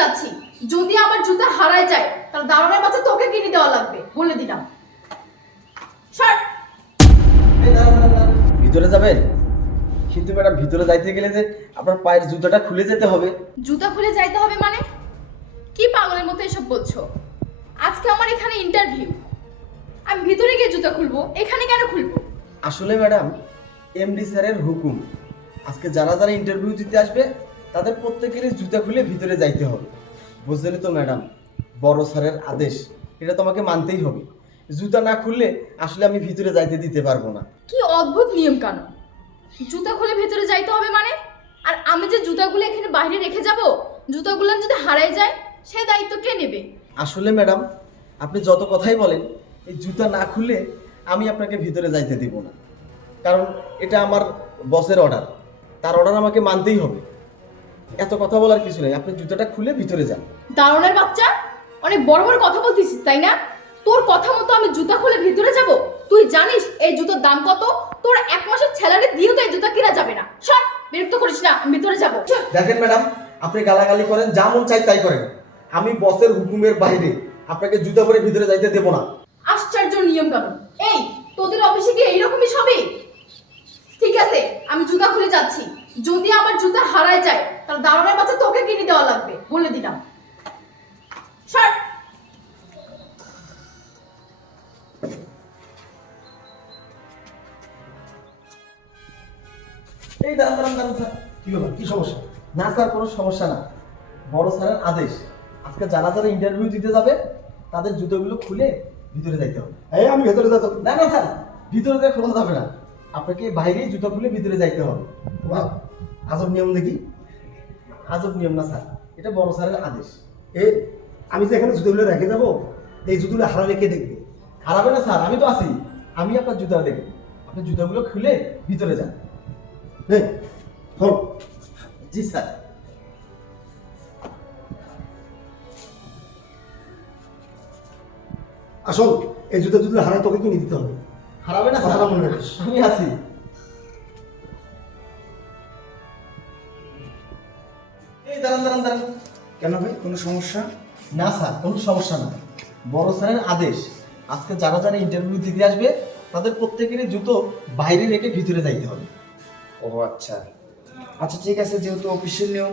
যাচ্ছি, যদি আমার জুতা হারায় যায় তাহলে দারোয়ানের বাচ্চা তোকে কিনে দেওয়া লাগবে, বলে দিলাম। সর। এই দাঁড়ান, ভিতরে যাবেন? কিন্তু ম্যাডাম ভিতরে যাইতে গেলে যে আপনার পায়ের জুতাটা খুলে যেতে হবে। জুতা খুলে যাইতে হবে মানে? কি পাগলের মতো এসব বলছো? আজকে আমার এখানে ইন্টারভিউ, আমি ভিতরে গিয়ে জুতা খুলবো, এখানে কেন খুলবো? আসলে ম্যাডাম এমডি স্যারের হুকুম, আজকে যারা যারা ইন্টারভিউ দিতে আসবে তাদের প্রত্যেকেরই জুতা খুলে ভিতরে যাইতে হবে। বুঝলেন তো ম্যাডাম, বড় স্যারের আদেশ, এটা তোমাকে মানতেই হবে। জুতা না খুললে আসলে আমি ভিতরে যাইতে দিতে পারবো না। কি অদ্ভুত নিয়ম কানুন! জুতা খুলে ভেতরে যাইতে হবে মানে? আর আমি যে জুতাগুলো এখানে বাইরে রেখে যাব, জুতাগুলো যদি হারায় যায় সেই দায়িত্ব কে নেবে? আসলে ম্যাডাম আপনি যত কথাই বলেন, এই জুতা না খুললে আমি আপনাকে ভিতরে যাইতে দিব না, কারণ এটা আমার বসের অর্ডার, তার অর্ডার আমাকে মানতেই হবে। এত কথা বলার কিছু নেই, আপনি জুতাটা খুলে ভিতরে যান। দারোয়ানের বাচ্চা, অনেক বড় বড় কথা বলতিছিস তাই না? তোর কথা মতো আমি জুতা খুলে ভিতরে যাব? তুই জানিস এই জুতোর দাম কত? তোর এক মাসের স্যালারি দিয়েও তো এই জুতা কেনা যাবে না। সর, বিরক্ত করিস না, আমি ভিতরে যাব। দেখেন ম্যাডাম, আপনি গালাগালি করেন, যা মন চাই তাই করেন, আমি বসের হুকুমের বাইরে আপনাকে জুতা পরে ভিতরে যাইতে দেব না। আশ্চর্য নিয়ম কানুন! এই, তোদের অফিসে কি এইরকমই সবই? ঠিক আছে, আমি জুতা খুলে যাচ্ছি, যদি আমার জুতা হারায় যায় তাহলে দারোয়ানের বাচ্চা তোকে কিনে দেওয়া লাগবে, বলে দিলাম। সর। এই দাঁড়ান স্যার। কি ব্যাপার, কি সমস্যা? না স্যার, কোনো সমস্যা না, বড় স্যারের আদেশ, আজকে যারা যারা ইন্টারভিউ দিতে যাবে তাদের জুতোগুলো খুলে ভিতরে যাইতে হবে। এই আমি ভেতরে যাচ্ছি। না না স্যার, ভিতরে যা খোলা যাবে না, আপনাকে বাইরেই জুতো খুলে ভিতরে যাইতে হবে। বাহ, আজব নিয়ম দেখি। আজব নিয়ম না স্যার, এটা বড় স্যারের আদেশ। এই আমি যে এখানে জুতোগুলো রেখে যাবো, এই জুতোগুলো হারালে কে দেখবে? হারাবে না স্যার, আমি তো আছি, আমি আপনার জুতা দেখব। আপনি জুতাগুলো খুলে ভিতরে যান। নে, খোল। জি স্যার। আসল এই জুতো যদি হারায় তোকে কিনে দিতে হবে। হারাবে না স্যার, কথাটা মনে রাখিস। আমি আছি। এই দাঁড়ান। কেন ভাই, কোনো সমস্যা? না স্যার, কোনো সমস্যা না, বড় স্যারের আদেশ, আজকে যারা যারা ইন্টারভিউ দিতে আসবে তাদের প্রত্যেকেরই জুতো বাইরে রেখে ভিতরে যাইতে হবে। ও আচ্ছা আচ্ছা, ঠিক আছে, যেহেতু অফিসিয়াল নিয়ম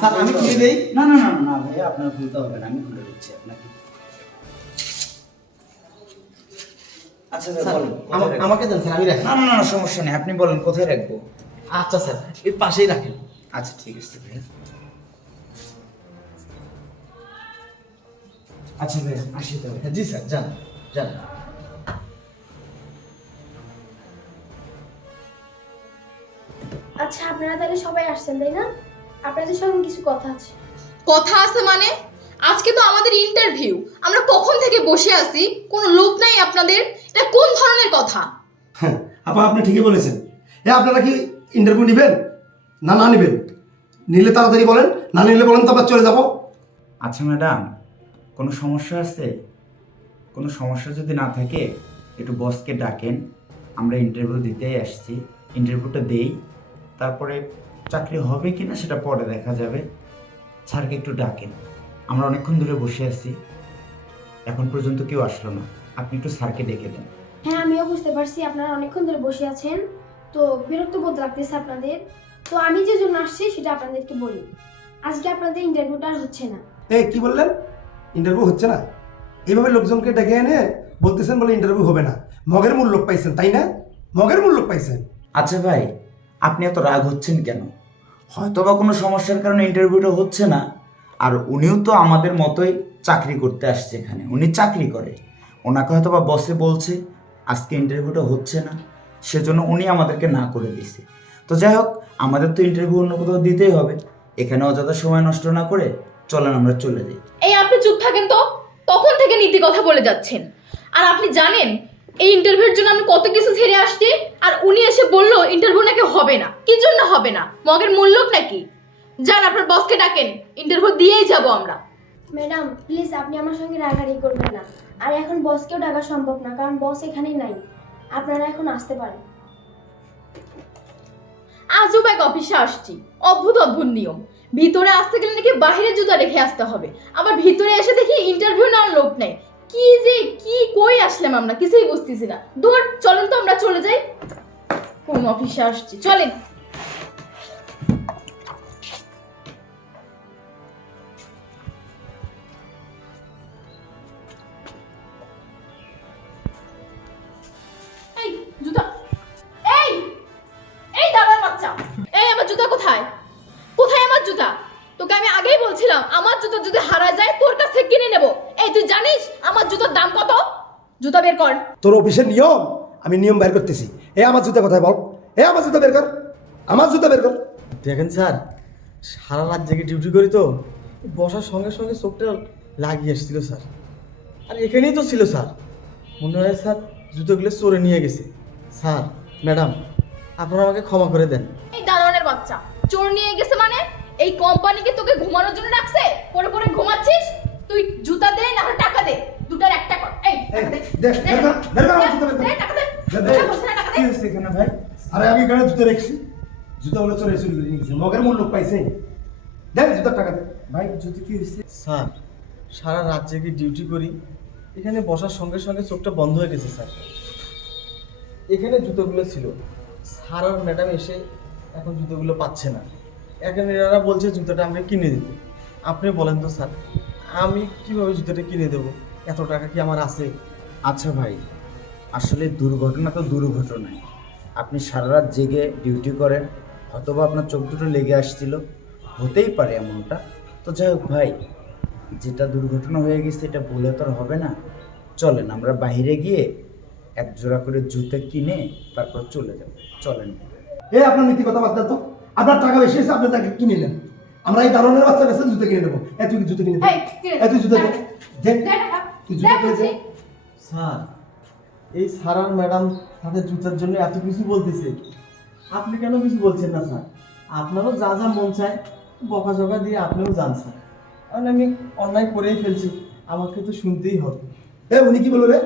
স্যার, আমি খুলে দেই? না না না না ভাই, আপনার খুলতে হবে না, আমি খুলে দিচ্ছি আপনাকে। আচ্ছা ভাই, স্যার, বলেন, কোথায় রাখবো? আমাকে দেন স্যার, আমি রাখি। না না না, সমস্যা নেই, আপনি বলেন কোথায় রাখবো। আচ্ছা স্যার, এই পাশেই রাখেন। আচ্ছা ঠিক আছে ভাই। আচ্ছা ভাই, আসি তবে। হ্যাঁ, জি স্যার, যান যান। আচ্ছা, আপনারা তাহলে সবাই আসছেন তাই না? আপনাদের সঙ্গে কিছু কথা আছে। কথা আছে মানে? আজকে তো আমাদের ইন্টারভিউ, আমরা কখন থেকে বসে আছি, কোনো লোক নাই আপনাদের? এটা কোন ধরনের কথা? হ্যাঁ আপা, আপনি ঠিকই বলেছেন। আপনারা কি ইন্টারভিউ নেবেন না না নেবেন? নিলে তাড়াতাড়ি বলেন, না নিলে বলেন তো আমরা চলে যাবো। আচ্ছা ম্যাডাম, কোনো সমস্যা আছে? কোনো সমস্যা যদি না থাকে একটু বসকে ডাকেন, আমরা ইন্টারভিউ দিতেই আসছি, ইন্টারভিউটা দেই, তারপরে চাকরি হবে কি না সেটা পরে দেখা যাবে। স্যারকে একটু ডাকেন, আমরা অনেকক্ষণ ধরে বসে আছি, এখন পর্যন্ত কেউ আসলো না, আপনি একটু স্যারকে ডেকে দেন। হ্যাঁ, আমিও বুঝতে পারছি আপনারা অনেকক্ষণ ধরে বসে আছেন, তো বিরক্ত বোধ লাগতেছে আপনাদের। তো আমি যে জন্য আসছি সেটা আপনাদেরকে বলি। আজকে আপনাদের ইন্টারভিউটা আর হচ্ছে না। এই কি বললেন? ইন্টারভিউ হচ্ছে না? এইভাবে লোকজনকে ডেকে এনে বলতেছেন বলে ইন্টারভিউ হবে না? মগের মূল লোক পাইছেন তাই না? মগের মূল লোক পাইছেন। আচ্ছা ভাই, আপনি এত রাগ হচ্ছেন কেন? হয়তো বা কোনো সমস্যার কারণে ইন্টারভিউটা হচ্ছে না, আর উনিও তো আমাদের মতোই চাকরি করতে আসছে এখানে, উনি চাকরি করে, ওনাকে হয়তো বা বসে বলছে আজকে ইন্টারভিউটা হচ্ছে না, সেজন্য উনি আমাদেরকে না করে দিয়েছে। তো যাই হোক, আমাদের তো ইন্টারভিউ অন্য কোথাও দিতেই হবে, এখানে অযথা সময় নষ্ট না করে চলেন আমরা চলে যাই। এই আপনি চুপ থাকেন তো, তখন থেকে নীতি কথা বলে যাচ্ছেন। আর আপনি জানেন এই ইন্টারভিউর জন্য আমি কত কিছু ছেড়ে আসছি, আর উনি এসে বললো ইন্টারভিউ নাকি হবে না। কি জন্য হবে না? মগের মূল্য নাকি? যান আপনার বসকে ডাকেন, ইন্টারভিউ দিয়েই যাব আমরা। ম্যাডাম প্লিজ, আপনি আমার সঙ্গে রাগারাগি করবেন না। আর এখন বসকেও ডাকা সম্ভব না, কারণ বস এখানেই নাই। আপনারা এখন আসতে পারেন। আজও এক অফিসে আসছি, অদ্ভুত অদ্ভুত নিয়ম। ভিতরে আসতে গেলে নাকি বাইরে জুতা রেখে আসতে হবে, আবার ভিতরে এসে দেখি ইন্টারভিউ নেওয়ার লোক নেই। কি যে কি কই আসলাম আমরা কিছুই বুঝতেছি না। দূর, চলেন তো আমরা চলে যাই, কোন অফিসে আসছি, চলেন। এই জুতা, এই এই দাদার বাচ্চা, এই আমার জুতা কোথায়? কোথায় আমার জুতা? তোকে আমি আগেই বলছিলাম আমার জুতা যদি হারা যায় তোর কাছ থেকে কিনে নেব। এই তুই জানিস আমার জুতার দাম কত? জুতা বের কর। তোর অফিসের নিয়ম, আমি নিয়ম বের করতেছি। আমার জুতা কোথায় বল? আমার জুতা বের কর, আমার জুতা বের কর। দেখেন স্যার, সারা রাত জেগে ডিউটি করি তো, বসার সঙ্গে সঙ্গে চোখটা লাগিয়ে এসেছিল স্যার। আর এখানেই তো ছিল স্যার, মনে হয় স্যার জুতোগুলো চোরে নিয়ে গেছে। স্যার, ম্যাডাম, আপনারা আমাকে ক্ষমা করে দেন। এই দারোয়ানের বাচ্চা, চোর নিয়ে গেছে মানে? এই কোম্পানিকে তোকে ঘুমানোর জন্য রাখছে, পরে পরে ঘুমাচ্ছিস? তুই জুতা দে না হলে টাকা দে, দুটার একটা কর। এই টাকা দে, দে, বের কর, বের কর আমার জুতা বের কর। দে টাকা দে, দে, দে। টাকা বলছে না, টাকা কি দে। হয়েছে এখানে ভাই? আরে আমি এখানে জুতা রেখেছি, জুতাগুলো চোরে চুরি করে নিয়ে গেছে। মগের মূল্য পাইছে, দেখ জুতার টাকা দে। ভাই যদি কি হয়েছে? স্যার, সারা রাত জেগে ডিউটি করি, এখানে বসার সঙ্গে সঙ্গে চোখটা বন্ধ হয়ে গেছে স্যার। এখানে জুতোগুলো ছিল, স্যার আর ম্যাডাম এসে এখন জুতোগুলো পাচ্ছে না। এখন এনারা বলছে জুতোটা আমাকে কিনে দিতে। আপনি বলেন তো স্যার, আমি কিভাবে জুতোটা কিনে দেবো? এত টাকা কি আমার আছে? আচ্ছা ভাই, আসলে দুর্ঘটনা তো দুর্ঘটনাই। আপনি সারা রাত জেগে ডিউটি করেন, হয়তোবা আপনার চোখ দুটো লেগে আসছিল, হতেই পারে এমনটা। তো যাই হোক ভাই, যেটা দুর্ঘটনা হয়ে গেছে এটা বলে তো আর হবে না। চলেন আমরা বাইরে গিয়ে এক জোড়া করে জুতো কিনে তারপর চলে যাব। চলেন। আপনার নীতি কথা বাদ দেন তো। আপনার টাকা বেশি এসে আপনি তাকে কিনে নেন। আমরা এই দারোয়ানের বাচ্চার কাছে জুতো কিনে নেবো। তুই জুতো কিনে দে, এই, কিনে দে। তুই জুতো দে, দে। দে টাকা, তুই দে জুতো কিনে বলছি। দে। স্যার, এই স্যার আর ম্যাডাম তাদের জুতার জন্য এত কিছু বলতেছে, আপনি কেন কিছু বলছেন না স্যার? আপনারও যা যা মন চায় বকাঝকা দিয়ে আপনিও যান স্যার। কারণ আমি অন্যায় করেই ফেলছি, আমাকে তো শুনতেই হবে। উনি কি বলবে রে?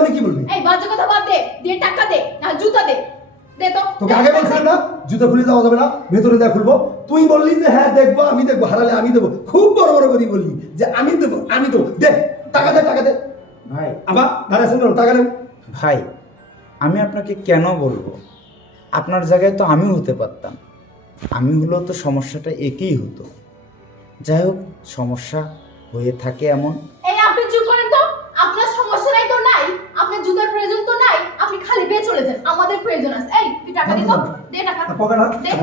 উনি কি বলবে? এই বাজে কথা বাদ দে, দিয়ে টাকা দে না জুতা দে, দে তো। তোকে আগে বলছিলাম না জুতো খুলে যাওয়া যাবে না, ভেতরে যা খুলবো। তুই বললি যে হ্যাঁ দেখবো, আমি দেখবো, হারালে আমি দেবো। খুব বড় বড় করে বললি যে আমি দেবো, আমি দেবো। দে টাকা দে, টাকা দে। ভাই আবার দাঁড়াচ্ছেন কেন? টাকা নেব। ভাই আমি আপনাকে কেন বলবো? আপনার জায়গায় তো আমি হতে পারতাম, আমি হলেও তো সমস্যাটা একই হতো। যাই হোক, সমস্যা হয়ে থাকে এমন। এই আপনি চুপ করেন তো, আপনার সমস্যা নাই তো নাই, আপনার জুতার প্রয়োজন তো নাই, আপনি খালি পেয়ে চলে যান, আমাদের প্রয়োজন আছে। এই তুই টাকা দে তো, দে টাকা পকেট হাত। দে।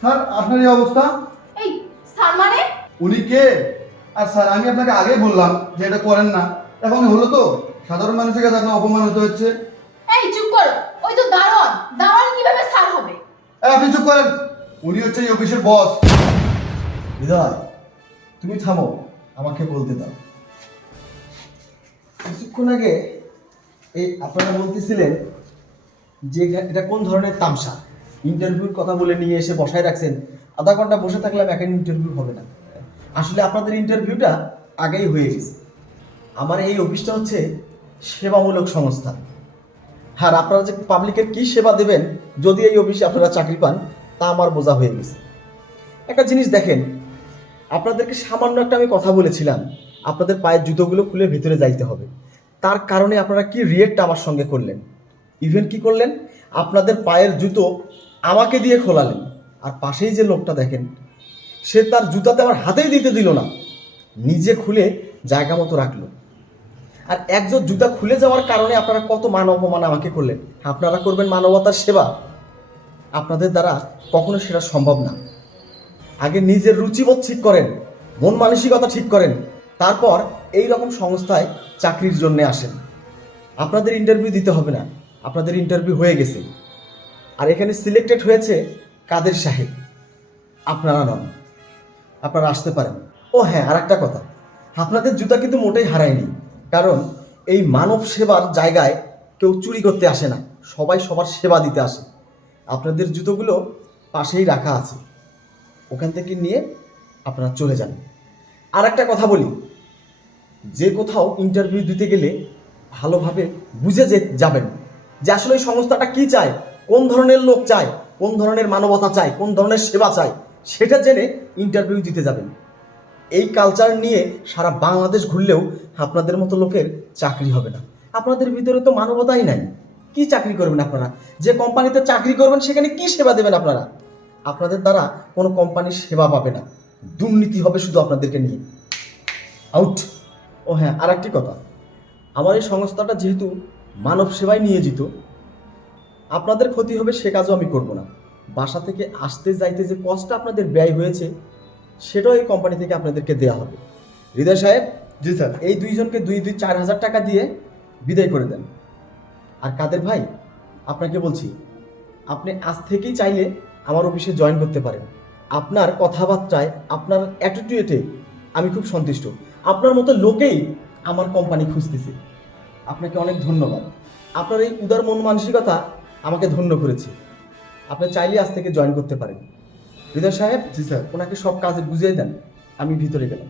স্যার, আপনার এই অবস্থা? এই স্যার মানে? উনি কে? আর স্যার, আমি আপনাকে আগে বললাম যে এটা করেন না, এখন হলো তো? সাধারণ মানুষের কাছে আপনার অপমান হতে হচ্ছে। এই চুপ করো, ওই তো দারোয়ান, দারোয়ান কিভাবে স্যার হবে? আপনি চুপ করেন, উনি হচ্ছে এই অফিসের বস। হৃদয়, তুমি থামো, আমাকে বলতে দাও। কিছুক্ষণ আগে এই আপনারা বলতেছিলেন যে এটা কোন ধরনের তামসা, ইন্টারভিউর কথা বলে নিয়ে এসে বসায় রাখছেন। আধা ঘন্টা বসে থাকলাম, এখন ইন্টারভিউ হবে না। আসলে আপনাদের ইন্টারভিউটা আগেই হয়ে গেছে। আমার এই অফিসটা হচ্ছে সেবামূলক সংস্থা। হ্যাঁ, আপনারা যে পাবলিকের কী সেবা দেবেন যদি এই অফিসে আপনারা চাকরি পান, তা আমার বোঝা হয়ে গেছে। একটা জিনিস দেখেন, আপনাদেরকে সামান্য একটা আমি কথা বলেছিলাম, আপনাদের পায়ের জুতোগুলো খুলে ভিতরে যাইতে হবে। তার কারণে আপনারা কি রিয়েক্টটা আমার সঙ্গে করলেন, ইভেন কি করলেন, আপনাদের পায়ের জুতো আমাকে দিয়ে খোলালেন। আর পাশেই যে লোকটা দেখেন, সে তার জুতাতে আমার হাতেই দিতে দিল না, নিজে খুলে জায়গা মতো রাখলো। আর একজন জুতা খুলে যাওয়ার কারণে আপনারা কত মান অপমান আমাকে করলেন। আপনারা করবেন মানবতার সেবা, আপনাদের দ্বারা কখনো সেটা সম্ভব না। আগে নিজের রুচিবোধ ঠিক করেন, মন মানসিকতা ঠিক করেন, তারপর এই রকম সংস্থায় চাকরির জন্য আসেন। আপনাদের ইন্টারভিউ দিতে হবে না, আপনাদের ইন্টারভিউ হয়ে গেছে। আর এখানে সিলেক্টেড হয়েছে কাদের সাহেব, আপনারা নন। আপনারা আসতে পারেন। ও হ্যাঁ, আর একটা কথা, আপনাদের জুতা কিন্তু মোটেই হারায়নি, কারণ এই মানব সেবার জায়গায় কেউ চুরি করতে আসে না, সবাই সবার সেবা দিতে আসে। আপনাদের জুতোগুলো পাশেই রাখা আছে, ওখান থেকে নিয়ে আপনারা চলে যান। আর একটা কথা বলি, যে কোথাও ইন্টারভিউ দিতে গেলে ভালোভাবে বুঝে যাবেন যে আসলে এই সংস্থাটা কী চায়, কোন ধরনের লোক চায়, কোন ধরনের মানবতা চায়, কোন ধরনের সেবা চায়। সেটা জেনে ইন্টারভিউ দিতে যাবেন। এই কালচার নিয়ে সারা বাংলাদেশ ঘুরলেও আপনাদের মতো লোকের চাকরি হবে না। আপনাদের ভিতরে তো মানবতাই নাই। কি চাকরি করবেন আপনারা? যে কোম্পানিতে চাকরি করবেন সেখানে কি সেবা দেবেন আপনারা? আপনাদের দ্বারা কোনো কোম্পানির সেবা পাবে না, দুর্নীতি হবে শুধু আপনাদেরকে নিয়ে। আউট। ও হ্যাঁ, আর একটি কথা, আমার এই সংস্থাটা যেহেতু মানব সেবায় নিয়োজিত, আপনাদের ক্ষতি হবে সে কাজও আমি করব না। বাসা থেকে আসতে যাইতে যে কষ্টটা আপনাদের ব্যয় হয়েছে সেটাও এই কোম্পানি থেকে আপনাদেরকে দেওয়া হবে। হৃদয় সাহেব, জি স্যার। এই দুইজনকে 4,000 টাকা দিয়ে বিদায় করে দেন। আর কাদের ভাই, আপনাকে বলছি, আপনি আজ থেকেই চাইলে আমার অফিসে জয়েন করতে পারেন। আপনার কথাবার্তায়, আপনার অ্যাটিটিউডে আমি খুব সন্তুষ্ট। আপনার মতো লোকেই আমার কোম্পানি খুঁজতেছে। আপনাকে অনেক ধন্যবাদ। আপনার এই উদার মন মানসিকতা আমাকে ধন্য করেছে। আপনি চাইলে আজ থেকে জয়েন করতে পারেন। হৃদয় সাহেব, জি স্যার। ওনাকে সব কাজে বুঝিয়ে দেন। আমি ভিতরে গেলাম।